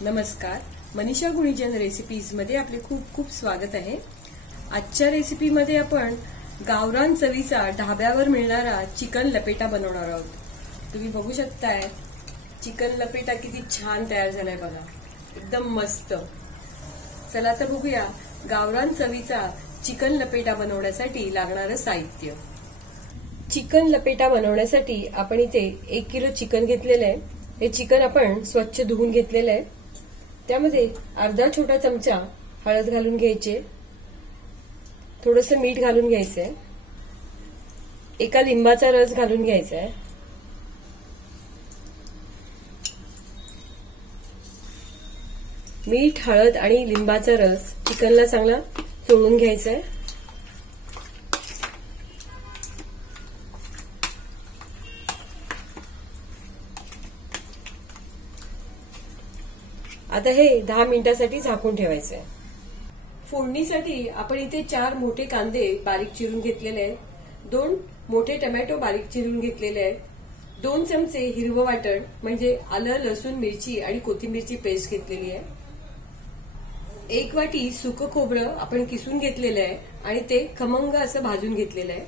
नमस्कार, मनीषा गुणीजन रेसिपीज मध्ये आपले खूप खूप स्वागत आहे। आजच्या रेसिपीमध्ये आपण गावरान चवीचा ढाब्यावर मिळणारा चिकन लपेटा बनवणार आहोत। तुम्ही बघू शकताय चिकन लपेटा किती छान तयार झालाय बघा, एकदम मस्त। चला तर बघूया गावरान चवीचा चिकन लपेटा बनवण्यासाठी लागणारं साहित्य। चिकन लपेटा बनवण्यासाठी आपण इथे 1 किलो चिकन घेतलेलं आहे। हे चिकन आपण स्वच्छ धुवून घेतलेलं आहे। त्यामध्ये अर्धा छोटा चमचा हळद घालून घ्यायचे, थोडंसं मीठ घालून घ्यायचंय, एका लिंबाचा रस घालून घ्यायचा आहे, मीठ, हळद आणि लिंबाचा रस चिकनला चांगला चोळून घ्यायचा आहे। आता हे 10 मिनिटांसाठी झाकून ठेवायचं आहे। फोडणीसाठी आपण इथे 4 मोठे कांदे बारीक चिरून घेतलेले आहेत, 2 मोठे टोमॅटो बारीक चिरून घेतलेले आहेत, 2 चमचे हिरवं वाटण म्हणजे आलं, लसूण, मिरची आणि कोथिंबीरची पेस्ट घेतलेली आहे, 1 वाटी सुकं खोबरं आपण किसून घेतलेलं आहे आणि ते खमंग असं भाजून घेतलेलं आहे,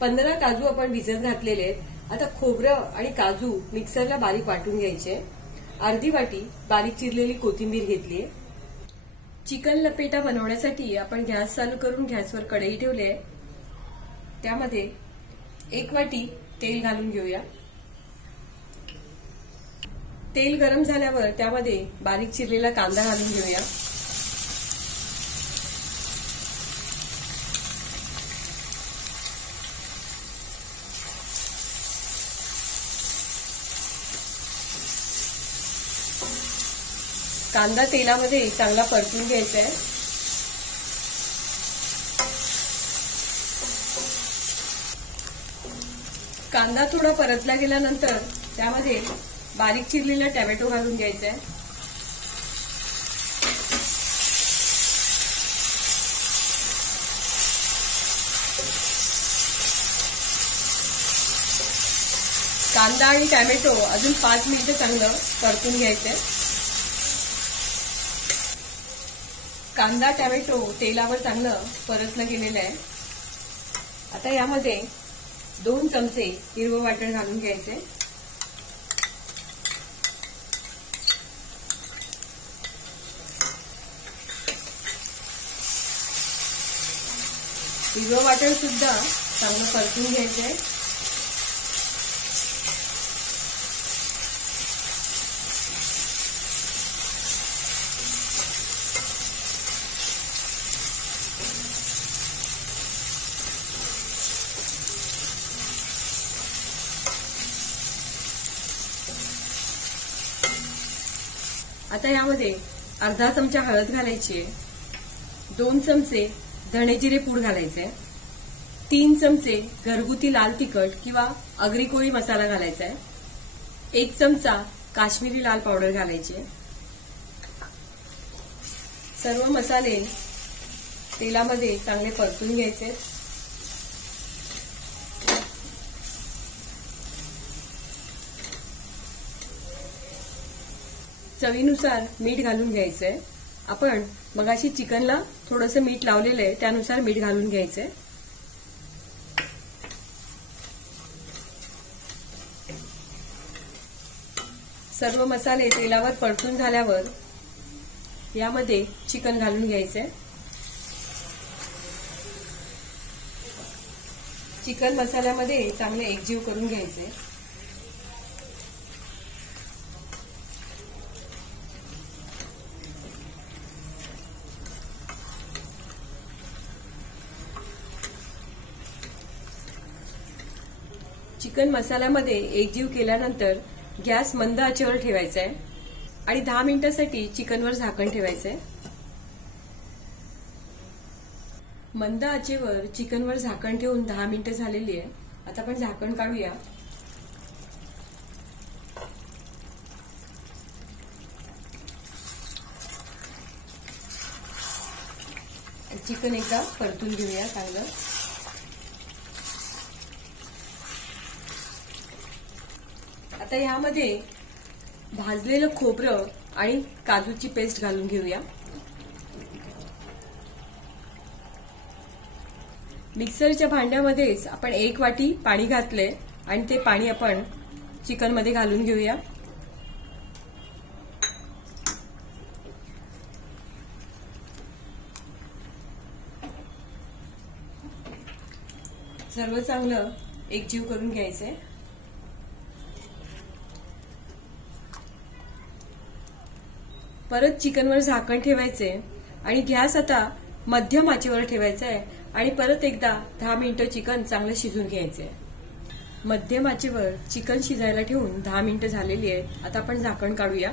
15 काजू आपण भिजत घातलेले आहेत। आता खोबरं आणि काजू मिक्सरला बारीक वाटून घ्यायचे, अर्धी वाटी बारीक चिरलेली कोथिंबीर घेतली आहे। चिकन लपेटा बनवण्यासाठी आपण गॅस चालू करून गॅसवर कढई ठेवली आहे, त्यामध्ये 1 वाटी तेल घालून घेऊया। तेल गरम झाल्यावर त्यामध्ये बारीक चिरलेला कांदा घालून घेऊया। कांदा तेलामध्ये चांगला परतून घ्यायचा आहे। कांदा थोडा परतला गेल्यानंतर त्यामध्ये बारीक चिरलेला टोमॅटो घालून घ्यायचा आहे। कांदा आणि टोमॅटो अजून 5 मिनिटं चांगलं परतून घ्यायचंय। कांदा टोमॅटो तेलावर चांगलं परतलं गेलेलं आहे। आता यामध्ये 2 चमचे हिरवं वाटण घालून घ्यायचे, हिरवं वाटण सुद्धा चांगलं परतून घ्यायचंय। आता यामध्ये अर्धा चमचा हळद घालायची, 2 चमचे धणे जिरे पूड घालायचे, 3 चमचे घरगुती लाल तिखट किंवा आगरी कोळी मसाला घालायचा आहे, 1 चमचा काश्मीरी लाल पावडर घालायची। सर्व मसाले तेलामध्ये चांगले परतून घ्यायचे। चवीनुसार मीठ घालून घ्यायचंय। आपण मगाशी चिकनला थोडंसं मीठ लावलेलं आहे, त्यानुसार मीठ घालून घ्यायचंय। सर्व मसाले तेलावर परतून झाल्यावर यामध्ये चिकन घालून घ्यायचंय। चिकन मसाल्यामध्ये चांगले एकजीव करून घ्यायचे। चिकन मसाल्यामध्ये एकजीव केल्यानंतर गॅस मंद आचेवर ठेवायचा आहे आणि 10 मिनिटांसाठी चिकनवर झाकण ठेवायचंय। मंद आचेवर चिकनवर झाकण ठेवून 10 मिनिटं झालेली आहे। आता आपण झाकण काढूया। चिकन एकदा परतून घेऊया चांगलं। आता यामध्ये भाजलेलं खोबरं आणि काजूची पेस्ट घालून घेऊया. मिक्सरच्या भांड्यामध्येच आपण 1 वाटी पाणी घातले आणि ते पाणी आपण चिकन मध्ये घालून घेऊया. सर्व चांगलं एकजीव करून घ्यायचंय. परत चिकनवर झाकण ठेवायचे आणि गॅस आता मध्यम आचेवर ठेवायचा आहे आणि परत एकदा 10 मिनिटं चिकन चांगलं शिजून घ्यायचंय. मध्यम आचेवर चिकन शिजायला ठेवून 10 मिनिटं झालेली आहेत. आता आपण झाकण काढूया.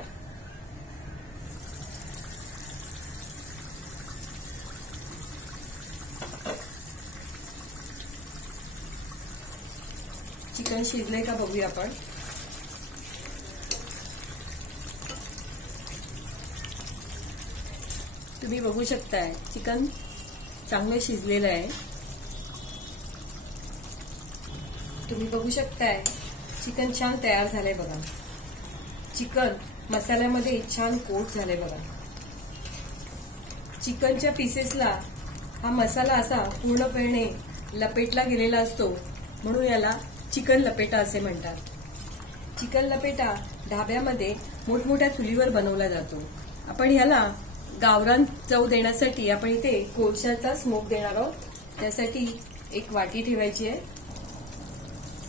चिकन शिजलंय का बघूया आपण. तुम्ही बघू शकताय चिकन चांगलं शिजलेलं आहे. तुम्ही बघू शकताय चिकन छान तयार झालंय बघा. चिकन मसाल्यामध्ये छान कोट झालंय बघा. चिकनच्या पीसेसला हा मसाला असा पूर्णपणे लपेटला गेलेला असतो, म्हणून याला चिकन लपेटा असे म्हणतात. चिकन लपेटा ढाब्यामध्ये मोठमोठ्या चुलीवर बनवला जातो. आपण ह्याला गावरान चव देण्यासाठी आपण इथे कोळशाचा स्मोक देणार आहोत. त्यासाठी एक वाटी ठेवायची आहे.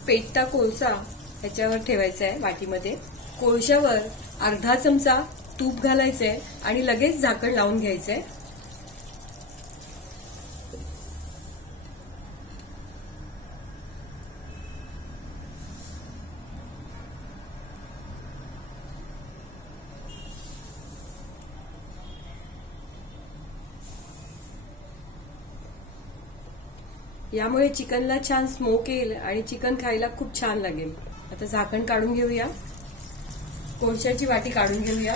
पेटता कोळसा ह्याच्यावर ठेवायचा आहे वाटीमध्ये. कोळशावर अर्धा चमचा तूप घालायचंय आणि लगेच झाकण लावून घ्यायचंय. यामुळे चिकनला छान स्मोक येईल आणि चिकन खायला खूप छान लागेल. आता झाकण काढून घेऊया. कोळशाची वाटी काढून घेऊया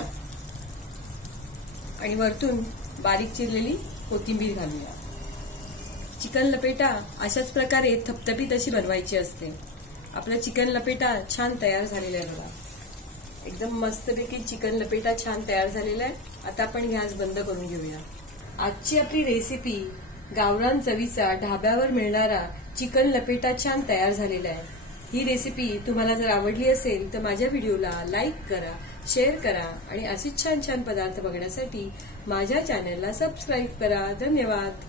आणि वरतून बारीक चिरलेली कोथिंबीर घालूया. चिकन लपेटा अशाच प्रकारे थपथपीत अशी बनवायची असते. आपला चिकन लपेटा छान तयार झालेला आहे बघा. एकदम मस्तपैकी चिकन लपेटा छान तयार झालेला आहे. आता आपण गॅस बंद करून घेऊया. आजची आपली रेसिपी गावरान चवीचा ढाब्यावर मिळणारा चिकन लपेटा छान तयार झालेला आहे. ही रेसिपी तुम्हाला जर आवडली असेल तर माझ्या व्हिडिओला लाईक करा, शेअर करा आणि असेच छान छान पदार्थ बघण्यासाठी माझ्या चॅनलला सबस्क्राईब करा. धन्यवाद.